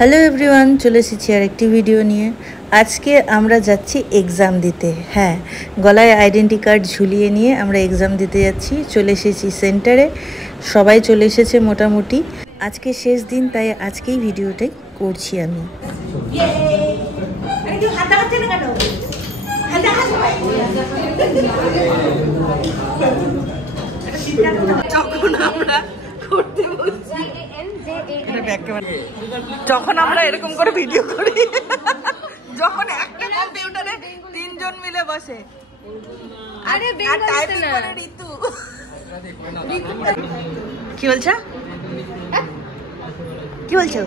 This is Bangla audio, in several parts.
হ্যালো এভরিওয়ান, চলে এসেছি আর একটি ভিডিও নিয়ে। আজকে আমরা যাচ্ছি এক্সাম দিতে। হ্যাঁ, গলায় আইডেন্টি কার্ড ঝুলিয়ে নিয়ে আমরা এক্সাম দিতে যাচ্ছি। চলে এসেছি সেন্টারে, সবাই চলে এসেছে মোটামুটি। আজকে শেষ দিন, তাই আজকেই ভিডিওটাই করছি আমি। যখন আমরা এরকম করে ভিডিও করি, যখন একটা কম্পিউটারে তিনজন মিলে বসে, কি বলছো কি বলছো?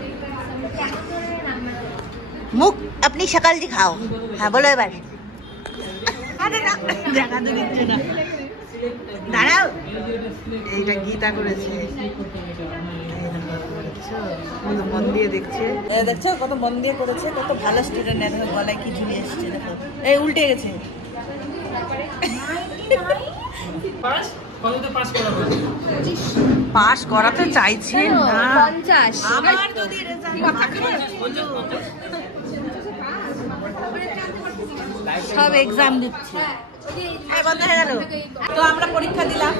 মুখ আপনি সকাল দিখাও। হ্যাঁ বলো এবার। দেখা তো দিচ্ছে না, দাঁড়াও। এইটা গীতা করেছে, মন দিয়ে দেখছে, দেখছো কত মন দিয়ে করেছে, কত ভালো স্টুডেন্ট। দেখো গলায় কি ঝুলিয়ে এসছে, দেখো এই উল্টে গেছে। পাস করাতে চাইছে না, আমার যদি সব এক্সাম দিচ্ছে। বন্ধ হয়ে গেল। তো আমরা পরীক্ষা দিলাম,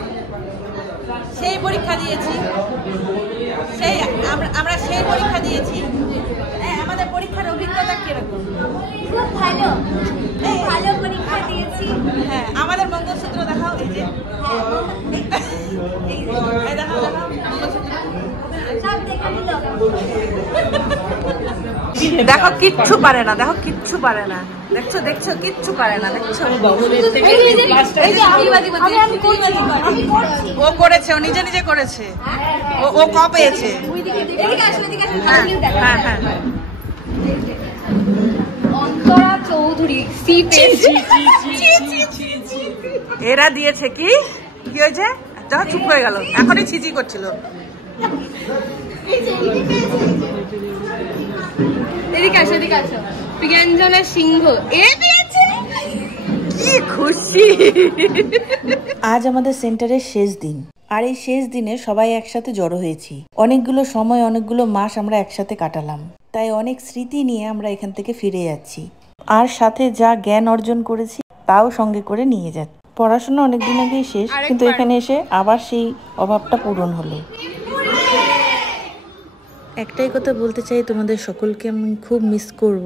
সেই পরীক্ষা দিয়েছি, সেই আমরা সেই পরীক্ষা দিয়েছি। আমাদের পরীক্ষার অভিজ্ঞতা কিরকম? খুব ভালো, ভালো পরীক্ষা দিয়েছি। হ্যাঁ, আমাদের মঙ্গলসূত্র দেখাও। এই যে দেখাও দেখাও মঙ্গলসূত্র, সব দেখে নিল। দেখো কিচ্ছু পারে না, দেখো কিচ্ছু পারে না। দেখছো দেখছো কিচ্ছু পারে না, দেখছো। ও করেছে, ও নিজে নিজে করেছে, ও ক পেয়েছে। হ্যাঁ হ্যাঁ, অন্তরা চৌধুরী সি পেয়েছে। এরা দিয়েছে কি কি হয়েছে? দেখো চুপ হয়ে গেল, এখনই ছিচি করছিল। এদিকে আসো, এদিকে আসো। প্রিয়াঞ্জনা সিংহ এ পেয়েছে, কি খুশি। আজ আমাদের সেন্টারের শেষ দিন, আর এই শেষ দিনে সবাই একসাথে জড়ো হয়েছি। অনেকগুলো সময়, অনেকগুলো মাস আমরা একসাথে কাটালাম, তাই অনেক স্মৃতি নিয়ে আমরা এখান থেকে ফিরে যাচ্ছি। আর সাথে যা জ্ঞান অর্জন করেছি তাও সঙ্গে করে নিয়ে যাচ্ছি। পড়াশোনা অনেকদিন আগেই শেষ, কিন্তু এখানে এসে আবার সেই অভাবটা পূরণ হলো। একটাই কথা বলতে চাই, তোমাদের সকলকে আমি খুব মিস করব।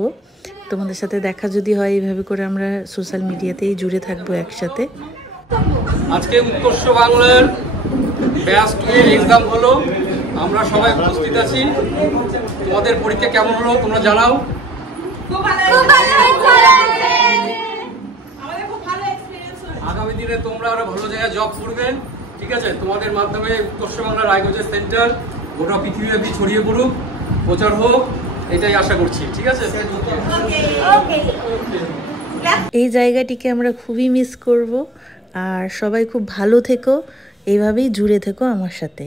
তোমাদের সাথে দেখা যদি হয়, এইভাবে করে আমরা সোশ্যাল মিডিয়াতেই জুড়ে থাকবো একসাথে। আজকে উৎকর্ষ বাংলার ব্যাচ 2 এর এক্সাম হলো, আমরা সবাই উপস্থিত আছি। তোমাদের পরীক্ষা কেমন হলো তোমরা জানাও। আগামী দিনে তোমরা আরো ভালো জায়গায় জব করবে, ঠিক আছে? তোমাদের মাধ্যমে উৎকর্ষ বাংলার রায়গঞ্জের সেন্টার গোটা পৃথিবীব্যাপী ছড়িয়ে পড়ুক, প্রচার হোক, এটাই আশা করছি, ঠিক আছে? এই জায়গাটিকে আমরা খুবই মিস করব। আর সবাই খুব ভালো থেকো, এইভাবেই জুড়ে থেকো আমার সাথে।